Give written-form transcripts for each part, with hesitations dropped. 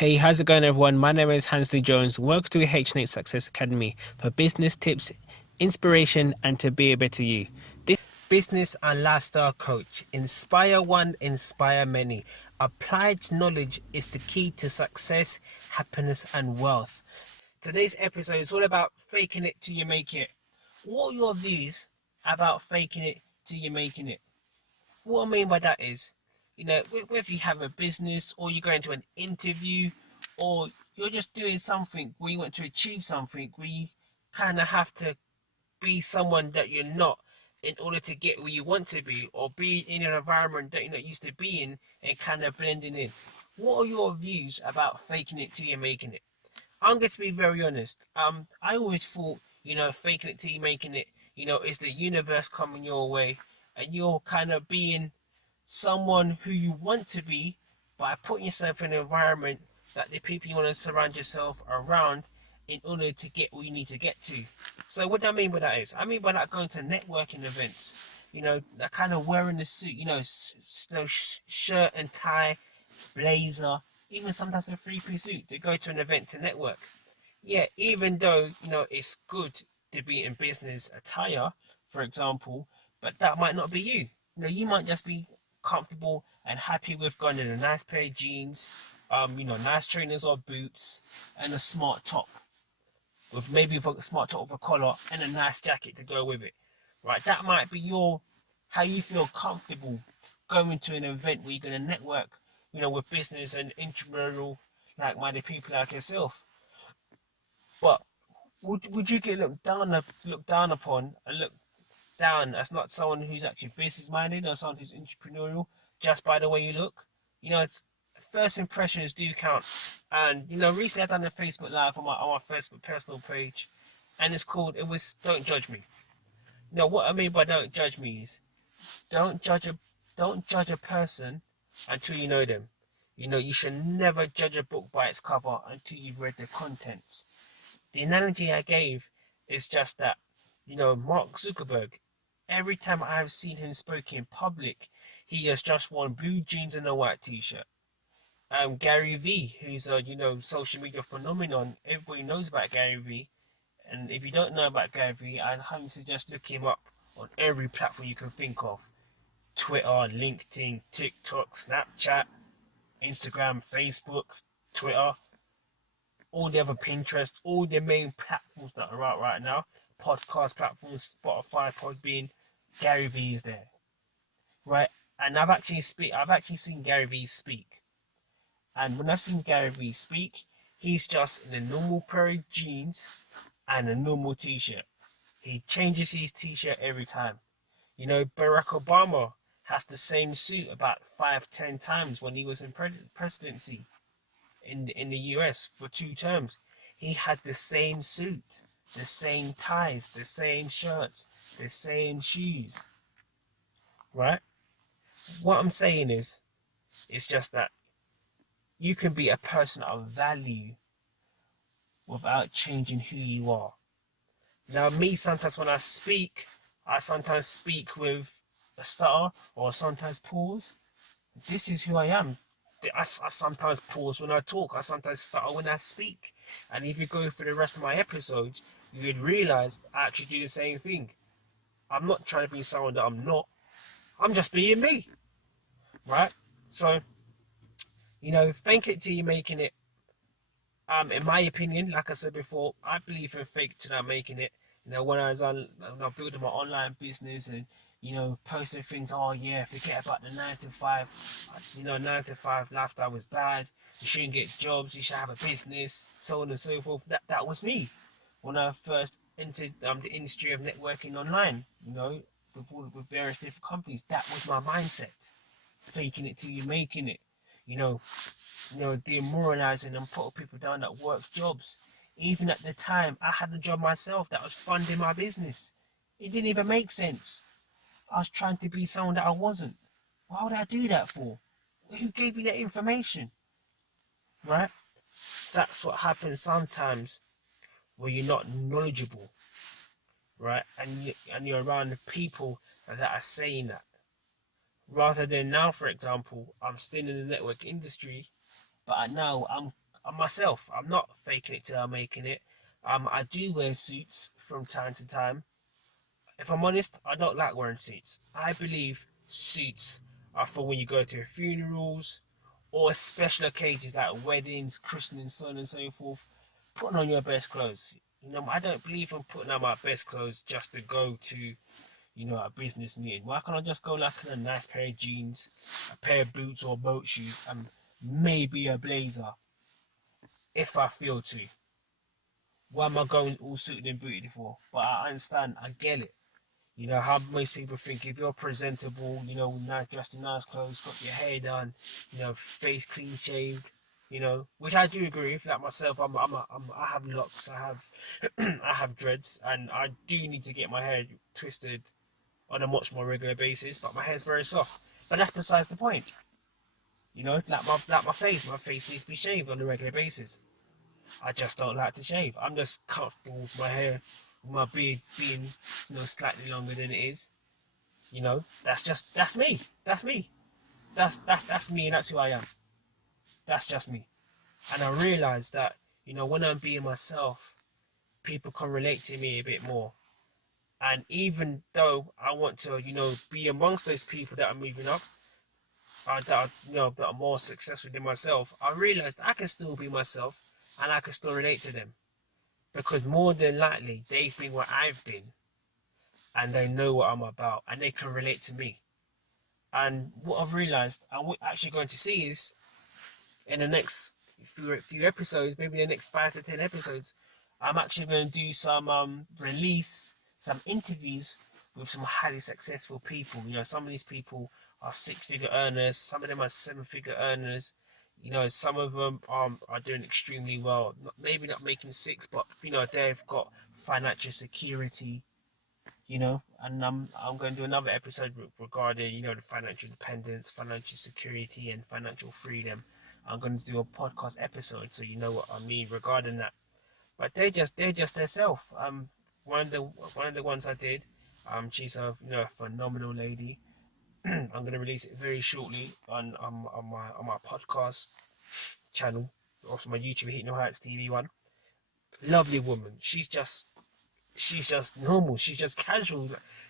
Hey, how's it going, everyone? My name is Hansley Jones. Welcome to HNH Success Academy for business tips, inspiration, and to be a better you. This business and lifestyle coach. Inspire one, inspire many. Applied knowledge is the key to success, happiness, and wealth. Today's episode is all about faking it till you make it. What are your views about faking it till you're making it? What I mean by that is, whether you have a business or you're going to an interview or you're just doing something where you want to achieve something where you kind of have to be someone that you're not in order to get where you want to be, or be in an environment that you're not used to being and kind of blending in. What are your views about faking it till you're making it? I'm going to be very honest. I always thought, faking it till you're making it, is the universe coming your way and you're kind of being someone who you want to be by putting yourself in an environment that the people you want to surround yourself around in order to get where you need to get to. So what do I mean by that is, I mean by that going to networking events, that kind of wearing the suit, shirt and tie, blazer, even sometimes a three-piece suit to go to an event to network. Yeah, even though, it's good to be in business attire, for example, but that might not be you. You might just be comfortable and happy with going in a nice pair of jeans, nice trainers or boots, and a smart top with a smart top with a collar and a nice jacket to go with it. Right, that might be how you feel comfortable going to an event where you're gonna network, with business and entrepreneurial like-minded people like yourself. But would you get looked down upon and looked down as not someone who's actually business minded or someone who's entrepreneurial just by the way you look? It's first impressions do count. And recently I done a Facebook Live on my Facebook personal page, and it was Don't Judge Me. What I mean by don't judge me is don't judge a don't judge a person until you know them. You should never judge a book by its cover until you've read the contents. The analogy I gave is just that, Mark Zuckerberg, every time I've seen him speak in public, he has just worn blue jeans and a white t-shirt. Gary Vee, who's a social media phenomenon, everybody knows about Gary Vee, and if you don't know about Gary Vee, I highly suggest look him up on every platform you can think of: Twitter, LinkedIn, TikTok, Snapchat, Instagram, Facebook, Twitter, all the other Pinterest, all the main platforms that are out right now, podcast platforms, Spotify, Podbean. Gary Vee is there, right? And I've actually seen Gary Vee speak. And when I've seen Gary Vee speak, he's just in a normal pair of jeans and a normal t-shirt. He changes his t-shirt every time. Barack Obama has the same suit about 5, 10 times when he was in presidency in the US for 2 terms. He had the same suit, the same ties, the same shirts, the same shoes. Right? What I'm saying is, it's just that you can be a person of value without changing who you are. Now, me, sometimes when I sometimes speak with a stutter or sometimes pause. This is who I am. I sometimes pause when I talk. I sometimes stutter when I speak. And if you go through the rest of my episodes, you would realize I actually do the same thing. I'm not trying to be someone that I'm not. I'm just being me. Right? So, fake it till you're making it. In my opinion, like I said before, I believe in fake till I'm making it. When I was building my online business and posting things, oh yeah, forget about the 9 to 5. 9 to 5 lifestyle was bad. You shouldn't get jobs. You should have a business, so on and so forth. That was me when I first entered the industry of networking online. With various different companies. That was my mindset. Faking it till you're making it. Demoralizing and putting people down that work jobs. Even at the time, I had a job myself that was funding my business. It didn't even make sense. I was trying to be someone that I wasn't. Why would I do that for? Who gave you that information? Right? That's what happens sometimes when you're not knowledgeable. Right? And you're around the people that are saying that. Rather than now, for example, I'm still in the network industry, but now I'm myself. I'm not faking it till I'm making it. I do wear suits from time to time. If I'm honest, I don't like wearing suits. I believe suits are for when you go to funerals or special occasions like weddings, christenings, so on and so forth. Putting on your best clothes. I don't believe in putting on my best clothes just to go to, a business meeting. Why can't I just go like in a nice pair of jeans, a pair of boots or boat shoes, and maybe a blazer if I feel to? Why am I going all suited and booted for? But I understand, I get it. How most people think if you're presentable, not dressed in nice clothes, got your hair done, face clean shaved, which I do agree with. Like myself, I have locks, I have, I have dreads, and I do need to get my hair twisted on a much more regular basis. But my hair's very soft. But that's besides the point. My face needs to be shaved on a regular basis. I just don't like to shave. I'm just comfortable with my hair, with my beard being, slightly longer than it is. That's me. That's me. That's me, and that's who I am. That's just me. And I realize that, when I'm being myself, people can relate to me a bit more. And even though I want to, be amongst those people that are moving up, that are more successful than myself, I realized I can still be myself and I can still relate to them. Because more than likely, they've been where I've been and they know what I'm about and they can relate to me. And what I've realized, and we're actually going to see is in the next few episodes, maybe the next 5 to 10 episodes, I'm actually going to do some release, some interviews with some highly successful people. Some of these people are 6-figure earners, some of them are 7-figure earners. Some of them are doing extremely well. Maybe not making six, but they've got financial security. And I'm going to do another episode regarding the financial independence, financial security, and financial freedom. I'm going to do a podcast episode, so you know what I mean regarding that. But they're just themselves. One of the ones I did. She's a phenomenal lady. I'm going to release it very shortly on my podcast channel, also my YouTube HNH Heights TV one. Lovely woman. She's just normal. She's just casual.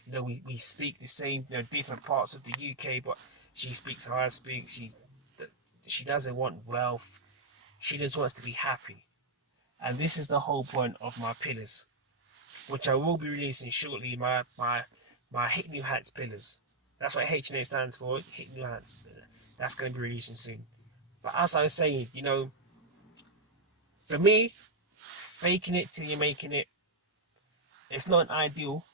We speak the same, different parts of the UK, but she speaks how I speak. She doesn't want wealth. She just wants to be happy. And this is the whole point of my pillars, which I will be releasing shortly. My HNH Heights pillars. That's what HNH stands for. HNH Heights. That's going to be releasing soon. But as I was saying, for me, faking it till you're making it, it's not ideal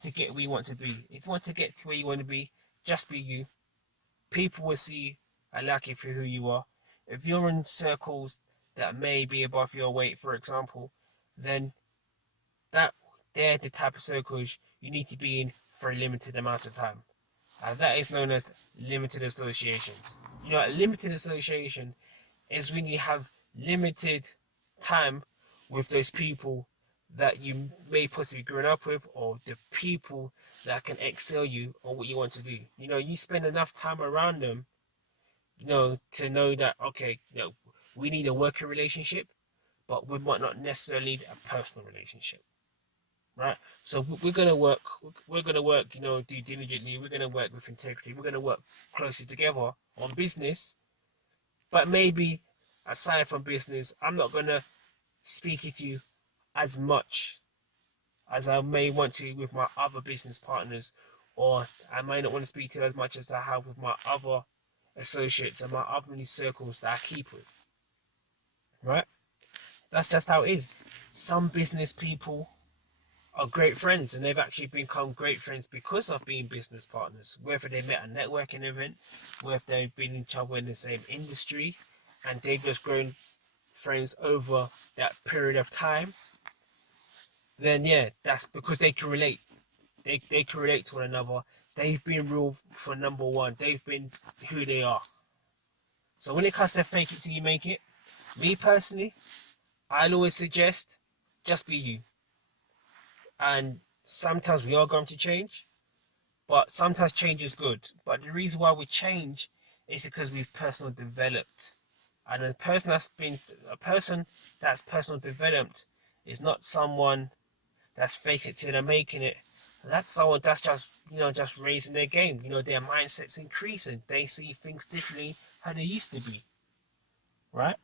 to get where you want to be. If you want to get to where you want to be, just be you. People will see and like you for who you are. If you're in circles that may be above your weight, for example, then they're the type of circles you need to be in for a limited amount of time. That is known as limited associations. A limited association is when you have limited time with those people that you may possibly grown up with, or the people that can excel you on what you want to do. You spend enough time around them, to know that, okay, we need a working relationship, but we might not necessarily need a personal relationship. Right? So we're gonna work. We're gonna work. Do diligently. We're gonna work with integrity. We're gonna work closely together on business. But maybe aside from business, I'm not gonna speak with you as much as I may want to with my other business partners, or I may not want to speak to you as much as I have with my other associates and my other circles that I keep with. Right? That's just how it is. Some business people are great friends, and they've actually become great friends because of being business partners. Whether they met at a networking event, whether they've been each other in the same industry, and they've just grown friends over that period of time, then yeah, that's because they can relate. They can relate to one another. They've been real for number one. They've been who they are. So when it comes to fake it till you make it, me personally, I'll always suggest just be you. And sometimes we are going to change, but sometimes change is good. But the reason why we change is because we've personally developed. And a person that's personal developed is not someone that's fake it till they're making it. That's someone that's just raising their game. Their mindset's increasing. They see things differently how they used to be, right?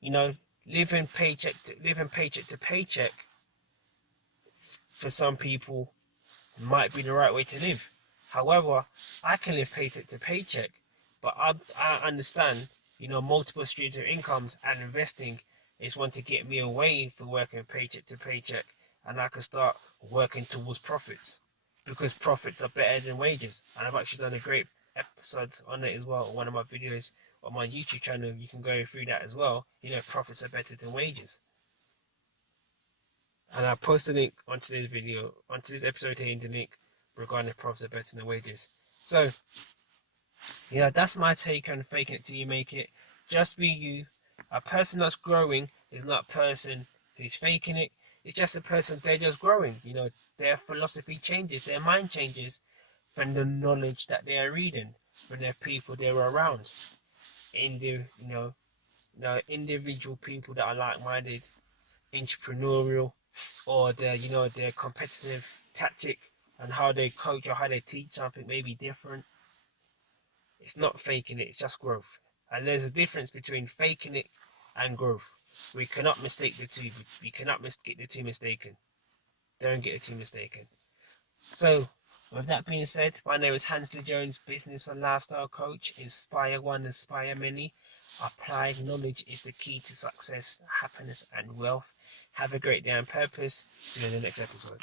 You know, living paycheck to paycheck for some people might be the right way to live. However, I can live paycheck to paycheck, but I understand, multiple streams of incomes and investing is one to get me away from working paycheck to paycheck, and I can start working towards profits because profits are better than wages. And I've actually done a great episode on it as well. One of my videos on my YouTube channel, you can go through that as well. Profits are better than wages. And I'll post the link onto this episode here in the link regarding profits are better than wages. So, yeah, that's my take on faking it till you make it. Just be you. A person that's growing is not a person who's faking it. It's just a person, they're just growing. Their philosophy changes, their mind changes from the knowledge that they are reading, from their people they're around. Individual people that are like-minded, entrepreneurial, or their competitive tactic and how they coach or how they teach something may be different. It's not faking it, it's just growth. And there's a difference between faking it and growth. We cannot mistake the two. We cannot get the two mistaken. Don't get the two mistaken. So, with that being said, my name is Hansley Jones, business and lifestyle coach. Inspire one, inspire many. Applied knowledge is the key to success, happiness, and wealth. Have a great day on purpose. See you in the next episode.